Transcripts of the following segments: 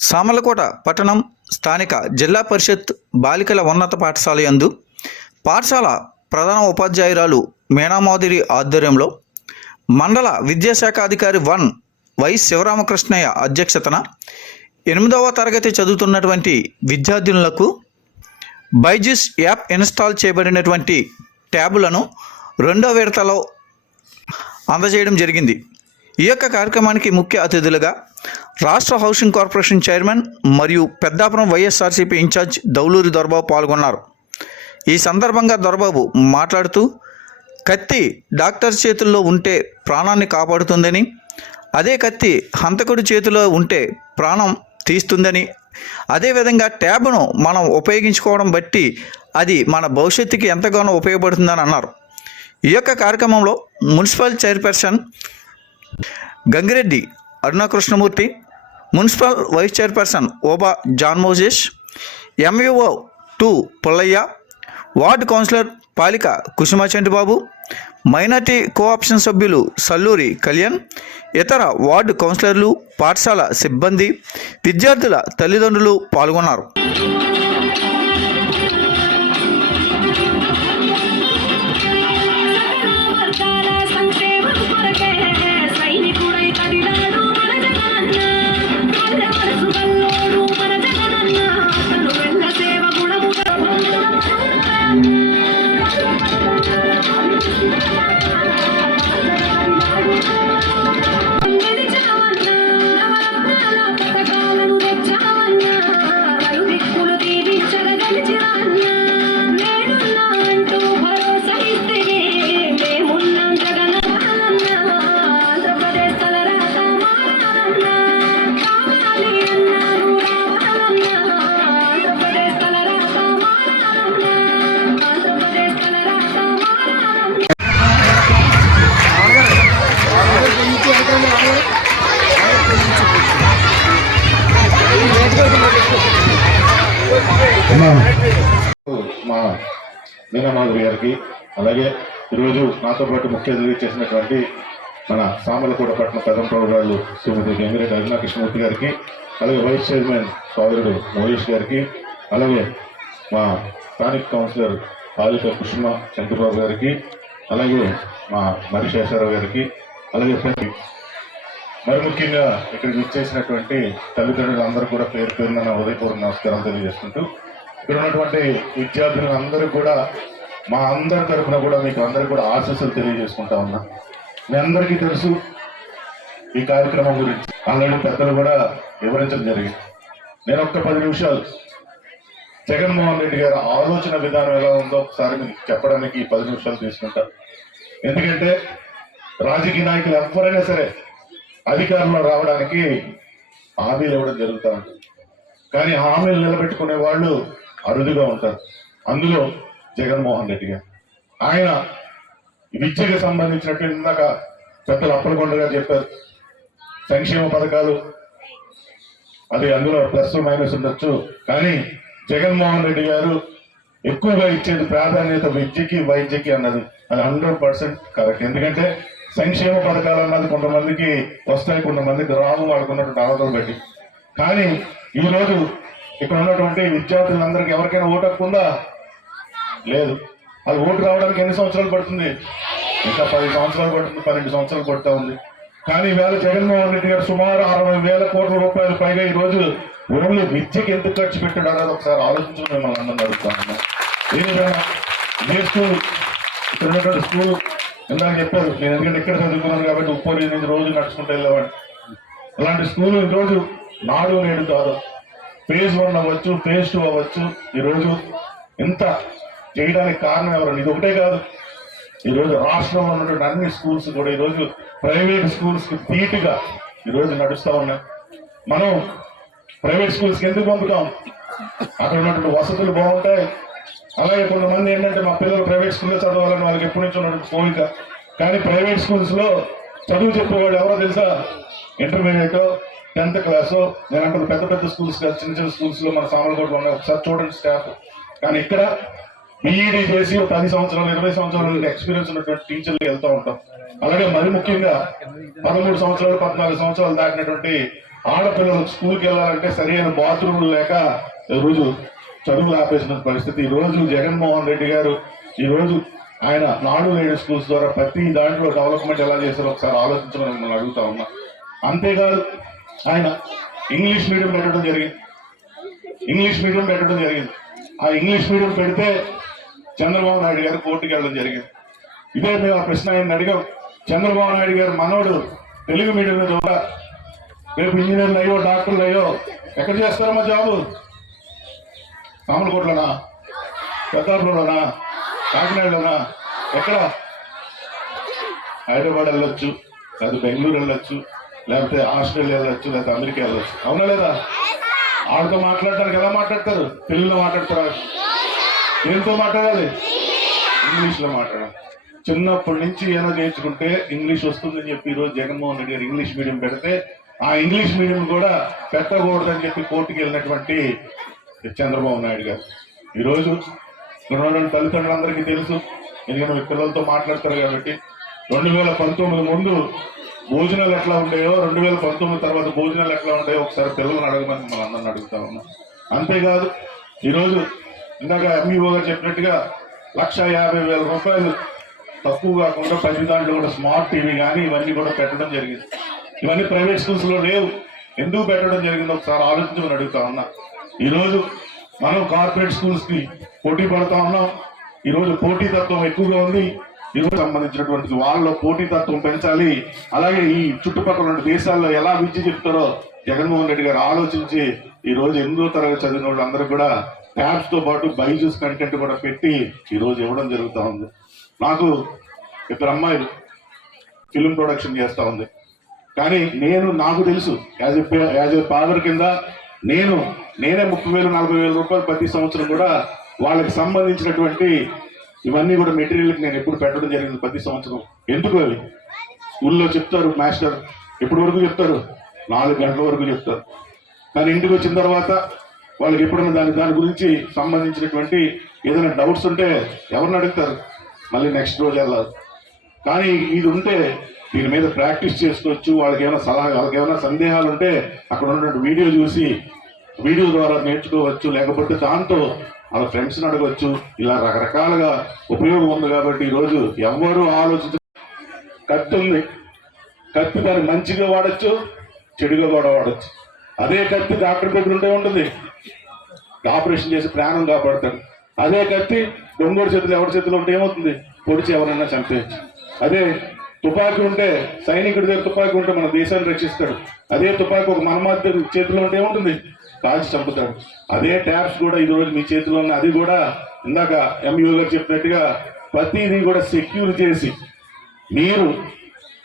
సామలకోట పట్టణం స్థానిక జిల్లా పరిషత్ బాలికల ఉన్నత పాఠశాల యందు పాఠశాల ప్రధాన ఉపాధ్యాయురాలు మేనామాధురి ఆధ్వర్యంలో మండల విద్యాశాఖ అధికారి వన్ వై శివరామకృష్ణయ్య అధ్యక్షతన ఎనిమిదవ తరగతి చదువుతున్నటువంటి విద్యార్థినులకు బైజూస్ యాప్ ఇన్స్టాల్ చేయబడినటువంటి ట్యాబులను రెండో విడతలో అందజేయడం జరిగింది. ఈ యొక్క కార్యక్రమానికి ముఖ్య అతిథులుగా రాష్ట్ర హౌసింగ్ కార్పొరేషన్ చైర్మన్ మరియు పెద్దాపురం వైఎస్ఆర్సీపీ ఇన్ఛార్జ్ దౌలూరి దొరబాబు పాల్గొన్నారు. ఈ సందర్భంగా దొరబాబు మాట్లాడుతూ కత్తి డాక్టర్ చేతుల్లో ఉంటే ప్రాణాన్ని కాపాడుతుందని అదే కత్తి హంతకుడి చేతిలో ఉంటే ప్రాణం తీస్తుందని అదేవిధంగా ట్యాబ్ను మనం ఉపయోగించుకోవడం బట్టి అది మన భవిష్యత్తుకి ఎంతగానో ఉపయోగపడుతుందని అన్నారు. ఈ యొక్క కార్యక్రమంలో municipal chairperson Gangireddy Arunakrishnamurthy municipal vice chairperson Oba John Mojesh MUO two Pullaiah ward councillor Palika Kusuma Chantibabu minority co-option సభ్యులు సల్లూరి కళ్యాణ్ ఇతర వార్డు కౌన్సిలర్లు పాఠశాల సిబ్బంది విద్యార్థుల తల్లిదండ్రులు పాల్గొన్నారు. మీనామాధవి గారికి అలాగే ఈరోజు నాతో పాటు ముఖ్య అతిథి చేసినటువంటి మన సామలకూడ పట్టణ పెదంపౌడు గారు శ్రీమతి గంగిరెడ్డి అరుణా కృష్ణమూర్తి గారికి అలాగే వైస్ చైర్మన్ సోదరుడు మహేష్ గారికి అలాగే మా స్థానిక కౌన్సిలర్ బాలిక కృష్ణ శంకర్రావు గారికి అలాగే మా మరి శేషారావు గారికి అలాగే ఫ్రెండ్. మరి ముఖ్యంగా ఇక్కడికి వచ్చేసినటువంటి తల్లిదండ్రులందరూ కూడా పేరు పేరున నా నమస్కారం తెలియజేసుకుంటూ ఇక్కడ ఉన్నటువంటి విద్యార్థులందరూ కూడా మా అందరి తరఫున కూడా మీకు అందరు కూడా ఆశస్సులు తెలియజేసుకుంటా ఉన్నా. మీ అందరికీ తెలుసు ఈ కార్యక్రమం గురించి. ఆల్రెడీ పెద్దలు కూడా వివరించడం జరిగింది. నేను ఒక్క పది నిమిషాలు జగన్మోహన్ రెడ్డి గారి ఆలోచన విధానం ఎలా ఉందో ఒకసారి మీకు చెప్పడానికి ఈ పది నిమిషాలు తీసుకుంటా. ఎందుకంటే రాజకీయ నాయకులు ఎవరైనా సరే అధికారంలో రావడానికి హామీలు ఇవ్వడం జరుగుతూ ఉంటుంది. కానీ హామీలు నిలబెట్టుకునే వాళ్ళు అరుదుగా ఉంటారు. అందులో జగన్మోహన్ రెడ్డి గారు. ఆయన విద్యకు సంబంధించినట్టు ఇందాక పెద్దలు అప్పలకొండగా చెప్పారు. సంక్షేమ పథకాలు అది అందులో ప్లస్ మైనస్ ఉండొచ్చు. కానీ జగన్మోహన్ రెడ్డి గారు ఎక్కువగా ఇచ్చేది ప్రాధాన్యత విద్యకి వైద్యకి అన్నది. అది హండ్రెడ్ పర్సెంట్ కరెక్ట్. ఎందుకంటే సంక్షేమ పథకాలు అన్నది కొంతమందికి వస్తాయి కొంతమందికి రావు వాళ్ళకు ఉన్నటువంటి అర్హతలు బట్టి. కానీ ఈ రోజు ఇక్కడ ఉన్నటువంటి విద్యార్థులందరికీ ఎవరికైనా ఓటు హక్కు ఉందా? లేదు. అది ఓటు రావడానికి ఎన్ని సంవత్సరాలు పడుతుంది? ఇంకా పది సంవత్సరాలు పడుతుంది పన్నెండు సంవత్సరాలు పడుతూ ఉంది. కానీ ఈవేళ జగన్మోహన్ రెడ్డి గారు సుమారు అరవై వేల కోట్ల రూపాయలు పైగా ఈ రోజు ఓన్లీ విద్యకి ఎందుకు ఖర్చు పెట్టాడు అనేది ఒకసారి ఆలోచించుకుని మిమ్మల్ని అందరం అడుగుతాను. దీనిపైన స్కూల్ ఇక్కడ ఉన్నటువంటి స్కూల్ ఇందాక చెప్పారు నేను ఎందుకంటే ఇక్కడ చదువుకున్నాను కాబట్టి ఉప్పు నుంచి రోజు నడుచుకుంటూ వెళ్ళేవాడిని. అలాంటి స్కూల్ రోజు నాడు నేడు కాదు. ఫేజ్ వన్ అవ్వచ్చు ఫేజ్ టూ అవ్వచ్చు ఈరోజు ఇంత చేయడానికి కారణం ఎవరు ఇది ఒకటే కాదు. ఈరోజు రాష్ట్రంలో ఉన్నటువంటి అన్ని స్కూల్స్ కూడా ఈరోజు ప్రైవేట్ స్కూల్స్కి ధీటుగా ఈరోజు నడుస్తూ ఉన్నాయి. మనం ప్రైవేట్ స్కూల్స్కి ఎందుకు పంపుతాం? అక్కడ ఉన్నటువంటి వసతులు బాగుంటాయి. అలాగే కొంతమంది ఏంటంటే మా పిల్లలు ప్రైవేట్ స్కూల్లో చదవాలని వాళ్ళకి ఎప్పటి నుంచి ఉన్నటువంటి కోరిక కానీ ప్రైవేట్ స్కూల్స్లో చదువు చెప్పేవాడు ఎవరో తెలుసా? ఇంటర్మీడియట్ టెన్త్ క్లాస్ నేను అంటున్న పెద్ద పెద్ద స్కూల్స్ కాదు చిన్న చిన్న స్కూల్స్లో మన సామలకోట ఉన్నాయి ఒకసారి చూడండి స్టాఫ్. కానీ ఇక్కడ బీఈడీ చేసి ఒక పది సంవత్సరాలు ఇరవై సంవత్సరాలు ఎక్స్పీరియన్స్ ఉన్నటువంటి టీచర్లు వెళ్తూ ఉంటాం. అలాగే మరి ముఖ్యంగా పదమూడు సంవత్సరాలు పద్నాలుగు సంవత్సరాలు దాటినటువంటి ఆడపిల్లలు స్కూల్కి వెళ్ళాలంటే సరైన బాత్రూమ్లు లేక రోజు చదువులు ఆపేసిన పరిస్థితి. ఈ రోజు జగన్మోహన్ రెడ్డి గారు ఈ రోజు ఆయన నాడు నేడు స్కూల్స్ ద్వారా ప్రతి దాంట్లో డెవలప్మెంట్ ఎలా చేశారో ఒకసారి ఆలోచించమని మిమ్మల్ని అడుగుతా ఉన్నా. అంతేకాదు ఆయన ఇంగ్లీష్ మీడియం పెట్టడం జరిగింది. ఇంగ్లీష్ మీడియం పెట్టడం జరిగింది. ఆ ఇంగ్లీష్ మీడియం పెడితే చంద్రబాబు నాయుడు గారు కోర్టుకి వెళ్ళడం జరిగింది. ఇదే మేము ఆ ప్రశ్న ఆయన అడిగాం. చంద్రబాబు నాయుడు గారు మనోడు తెలుగు మీడియం ద్వారా రేపు ఇంజనీర్లు అయ్యో డాక్టర్లు అయ్యో ఎక్కడ చేస్తారమ్మా జాబు? సామలకోట్లోనా పెద్దాపురంలోనా? కాకినాడలోనా? ఎక్కడ? హైదరాబాద్ వెళ్ళొచ్చు లేదా బెంగళూరు వెళ్ళొచ్చు లేకపోతే ఆస్ట్రేలియా వెళ్ళొచ్చు లేదా అమెరికా వెళ్ళొచ్చు. అవునా లేదా? ఆడితో మాట్లాడటానికి ఎలా మాట్లాడతారు తెలుగులో మాట్లాడతారా? దేంతో మాట్లాడాలి? ఇంగ్లీష్లో మాట్లాడాలి. చిన్నప్పటి నుంచి ఏదో నేర్చుకుంటే ఇంగ్లీష్ వస్తుందని చెప్పి ఈరోజు జగన్మోహన్ రెడ్డి గారు ఇంగ్లీష్ మీడియం పెడితే ఆ ఇంగ్లీష్ మీడియం కూడా పెట్టకూడదని చెప్పి కోర్టుకి వెళ్ళినటువంటి చంద్రబాబు నాయుడు గారు. ఈరోజు ఉన్నటువంటి తల్లిదండ్రులందరికీ తెలుసు ఎందుకంటే మీ పిల్లలతో మాట్లాడతారు కాబట్టి. రెండు వేల పంతొమ్మిది ముందు భోజనాలు ఎట్లా ఉండేవో రెండు వేల పంతొమ్మిది తర్వాత భోజనాలు ఎట్లా ఉంటాయో ఒకసారి పిల్లల్ని అడగమని మిమ్మల్ని అందరిని అడుగుతా ఉన్నాం. అంతేకాదు ఈరోజు ఇందాక ఎంఈఓ గారు చెప్పినట్టుగా లక్ష యాభై వేల రూపాయలు తక్కువ కాకుండా ప్రతి దాంట్లో కూడా స్మార్ట్ టీవీ కానీ ఇవన్నీ కూడా పెట్టడం జరిగింది. ఇవన్నీ ప్రైవేట్ స్కూల్స్లో లేవు. ఎందుకు పెట్టడం జరిగిందో ఒకసారి ఆలోచించమని అడుగుతా ఉన్నా. ఈరోజు మనం కార్పొరేట్ స్కూల్స్కి పోటీ పడతా ఉన్నాం. ఈరోజు పోటీ తత్వం ఎక్కువగా ఉంది. ఈరోజు సంబంధించినటువంటి వాళ్ళలో పోటీ తత్వం పెంచాలి. అలాగే ఈ చుట్టుపక్కల ఉన్న దేశాల్లో ఎలా విద్య చెప్తారో జగన్మోహన్ రెడ్డి గారు ఆలోచించి ఈ రోజు ఎనిమిదో తరగతి చదివిన వాళ్ళందరూ కూడా ట్యాబ్స్తో పాటు బైజూస్ కంటెంట్ కూడా పెట్టి ఈ రోజు ఇవ్వడం జరుగుతూ ఉంది. నాకు ఇద్దరు అమ్మాయిలు ఫిల్మ్ ప్రొడక్షన్ చేస్తూ ఉంది. కానీ నేను నాకు తెలుసు as a as a father కింద నేను నేనే ముప్పై వేలు నలభై వేల రూపాయలు ప్రతి సంవత్సరం కూడా వాళ్ళకి సంబంధించినటువంటి ఇవన్నీ కూడా మెటీరియల్కి నేను ఎప్పుడు పెట్టడం జరిగింది ప్రతి సంవత్సరం. ఎందుకు అవి స్కూల్లో చెప్తారు మాస్టర్. ఎప్పటి వరకు చెప్తారు? నాలుగు గంటల వరకు చెప్తారు. కానీ ఇంటికి వచ్చిన తర్వాత వాళ్ళకి ఎప్పుడైనా దాని దాని గురించి సంబంధించినటువంటి ఏదైనా డౌట్స్ ఉంటే ఎవరిని అడుగుతారు? మళ్ళీ నెక్స్ట్ రోజు వెళ్ళాలి కానీ ఇది ఉంటే దీని మీద ప్రాక్టీస్ చేసుకోవచ్చు. వాళ్ళకి ఏమైనా సలహా వాళ్ళకి ఏమైనా సందేహాలు ఉంటే అక్కడ ఉన్నటువంటి వీడియో చూసి వీడియో ద్వారా నేర్చుకోవచ్చు. లేకపోతే దాంతో వాళ్ళ ఫ్రెండ్స్ని అడగవచ్చు ఇలా రకరకాలుగా ఉపయోగం ఉంది కాబట్టి ఈరోజు ఎవరు ఆలోచించ కత్తి ఉంది కత్తి దాన్ని మంచిగా వాడచ్చు చెడుగా కూడా వాడచ్చు. అదే కత్తి డాక్టర్ దగ్గర ఉంటే ఉంటుంది ఆపరేషన్ చేసి ప్రాణం కాపాడతాడు. అదే కత్తి దొంగోడి చేతిలో ఎవరి చేతిలో ఉంటే ఏమవుతుంది? పొడిచి ఎవరైనా చంపేయచ్చు. అదే తుపాకీ ఉంటే సైనికుడి దగ్గర తుపాకీ ఉంటే మన దేశాన్ని రక్షిస్తాడు. అదే తుపాకీ ఒక మనమాత చేతిలో ఉంటే ఏముంటుంది? కాల్చి చంపుతాడు అదే ట్యాబ్స్ కూడా ఈ రోజు మీ చేతిలో ఉన్న అది కూడా ఇందాక ఎంఈఓ గారు చెప్పినట్టుగా ప్రతిదీ కూడా సెక్యూర్ చేసి మీరు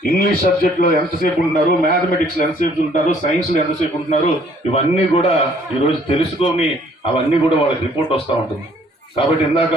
ఇంగ్లీష్ సబ్జెక్ట్లో ఎంతసేపు ఉంటున్నారు మ్యాథమెటిక్స్లో ఎంతసేపు ఉంటున్నారు సైన్స్లో ఎంతసేపు ఉంటున్నారు ఇవన్నీ కూడా ఈరోజు తెలుసుకొని అవన్నీ కూడా వాళ్ళకి రిపోర్ట్ వస్తూ ఉంటుంది. కాబట్టి ఇందాక